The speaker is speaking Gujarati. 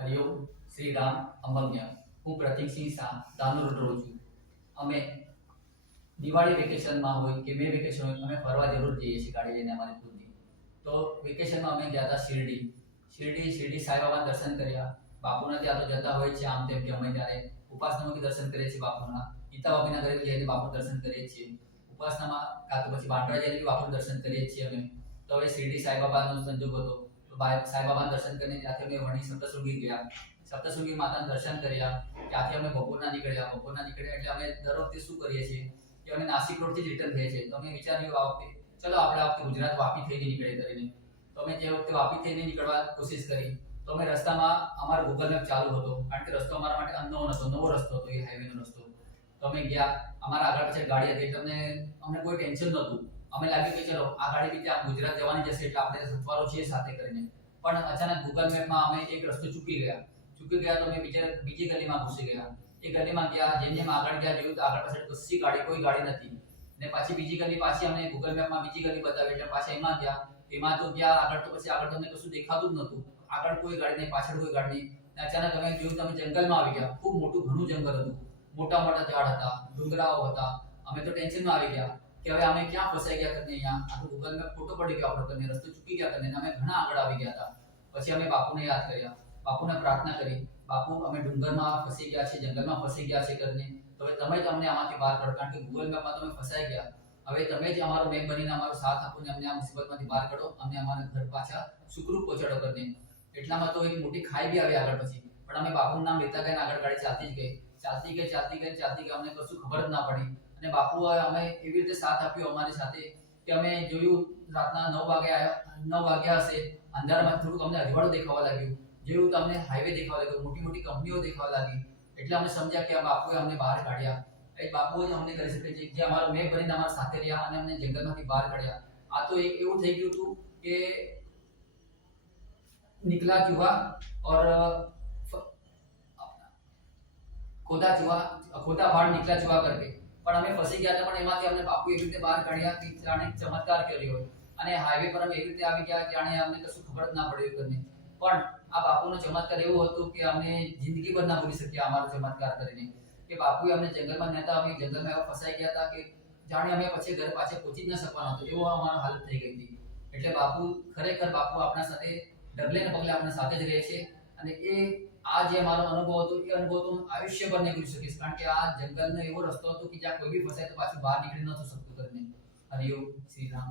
હરિઓમ શ્રી રામ અંબજ્ઞ હું પ્રતીકસિંહ શાહ દાનોર રહું છું. અમે દિવાળી વેકેશનમાં હોય કે મે વેકેશન હોય અમે ફરવા જરૂર જઈએ છીએ ગાડી લઈને અમારી ખુદની. તો વેકેશનમાં અમે ગયા હતા શિરડી સાંઈબાબા દર્શન કર્યા. બાપુના ત્યાં તો જતા હોય છે આમ તેમ કે અમે ત્યારે ઉપાસનામાં દર્શન કરીએ છીએ બાપુના. ગીતા બાપુના ઘરે જઈને બાપુ દર્શન કરીએ છીએ. ઉપાસનામાં કાં તો પછી બાંટવા જઈને બાપુ દર્શન કરીએ છીએ અમે. તો હવે શિરડી સાંઈબાબાનો સંજોગ હતો તો સાંઈબાબાના દર્શન કરીને ત્યાંથી અમે વણી સપ્તશૃંગી ગયા. સપ્તશૃંગી માતાના દર્શન કર્યા. ત્યાંથી અમે બપોરના નીકળ્યા એટલે અમે દર વખતે શું કરીએ છીએ કે અમે નાસિક રોડથી જ રિટર્ન થઈએ છીએ. તો અમે વિચાર્યું આ વખતે ચલો આપણે આ વખતે ગુજરાત વાપી થઈને નીકળે કરીને. તો અમે તે વખતે વાપી થઈને નીકળવા કોશિશ કરી. તો અમે રસ્તામાં અમારો ગૂગલ મેપ ચાલુ હતો કારણ કે રસ્તો અમારા માટે અનનોન હતો, નવો રસ્તો હતો, એ હાઈવેનો રસ્તો. તો અમે ગયા, અમારા આગળ પાછળ ગાડી હતી એટલે અમને કોઈ ટેન્શન નહોતું. અમે લાગ્યું કે ચલો આ ગાડી બી ત્યાં ગુજરાત જવાની જશે એટલે આપણે સથવારો છીએ સાથે કરીને. પણ અચાનક ગૂગલ મેપમાં અમે એક રસ્તો ચૂકી ગયા તો અમે બીજી ગલીમાં ઘૂસી ગયા. એ ગલીમાં ગયા, જેમ આગળ ગયા જોયું તો આગળ પાછળ કોઈ ગાડી નથી. ને પાછી બીજી ગલી અમને ગૂગલ મેપમાં બીજી ગલી બતાવી એટલે પાછા એમાં તો ગયા આગળ તો અમને કશું દેખાતું જ નહોતું. આગળ કોઈ ગાડી નહીં, પાછળ કોઈ ગાડી નહીં. અચાનક અમે જોયું તો અમે જંગલમાં આવી ગયા. ખૂબ મોટું ઘણું જંગલ હતું, મોટા મોટા ઝાડ હતા, ડુંગરાઓ હતા. અમે તો ટેન્શનમાં આવી ગયા કે હવે અમે ક્યાં ફસાઈ ગયા કરીને અહીંયા. આ તો ગૂગલ મેપ ખોટો પડી ગયો આપણો કરીને, રસ્તો ચૂકી ગયા કરીને. અમે ઘણા આગળ આવી ગયા હતા. પછી અમે બાપુને યાદ કર્યા, બાપુને પ્રાર્થના કરી, બાપુ અમે ડુંગરમાં ફસી ગયા છે, જંગલમાં ફસી ગયા છે કરીને. તો હવે તમે જ અમને આમાંથી બહાર કાઢો કારણ કે ગૂગલ મેપમાં તમે ફસાઈ ગયા. હવે તમે જ અમારો મેપ બનીને અમારો સાથ આપો ને અમને આ મુસીબતમાંથી બહાર કાઢો, અમને અમારા ઘર પાછા સુખરૂપ પહોંચાડો કરીને. એટલામાં તો એક મોટી ખાઈ બી આવી આગળ પછી. પણ અમે બાપુનું નામ લેતા ગયા આગળ ગાડી ચાલતી ગઈ. અમને કશું ખબર જ ના પડી. અને બાપુએ અમે એવી રીતે સાથ આપ્યો અમારી સાથે કે અમે જોયું રાતના 9 વાગ્યા હશે. અંધારામાં થોડુંક અમને અજવાળું દેખાવા લાગ્યું. જોયું તો અમને હાઈવે દેખાવા લાગ્યો, મોટી મોટી કંપનીઓ દેખાવા લાગી. એટલે અમે સમજ્યા કે આ બાપુએ અમને બહાર કાઢ્યા. એ બાપુ જ અમને કરી શકે છે, જે અમારો મેં બનીને અમારા સાથે રહ્યા અને અમને જંગલમાંથી બહાર કાઢ્યા. આ તો એક એવું થઈ ગયું હતું કે निकला चूहा और खोदा भाड़ निकला चूहा करके. પણ અમે ફસી ગયા હતા પણ એમાંથી અમને બાપુ એવી રીતે બહાર કાઢ્યા કે જાણે ચમત્કાર કર્યો હોય. અને હાઈવે પર અમે એવી રીતે આવી ગયા જાણે અમને કશું ખબર જ ના પડ્યું કરીને. પણ આ બાપુનો ચમત્કાર એવો હતો કે અમને જિંદગીભર ના ભૂલી શક્યા અમારો ચમત્કાર કરીને. કે બાપુએ અમને જંગલમાં નહોતા, અમે જંગલમાં એવા ફસાઈ ગયા હતા કે જાણે અમે પછી ઘરે પાછે પહોંચી જ ન શકવાના હતો, એવો અમારો હાલત થઈ ગઈ હતી. એટલે ખરેખર બાપુ આપણા સાથે ડગલે ને પગલે આપણા સાથે જ રહે છે. અને એ આ જે મારો અનુભવ હતો એ અનુભવ તો આયુષ્યભર નહીં ભૂલી શકીશ કારણ કે આ જંગલનો એવો રસ્તો હતો કે જ્યાં કોઈ બી ફસાય તો પાછું બહાર નીકળી નહોતું શકતું કરીને. હરિઓમ શ્રી રામ.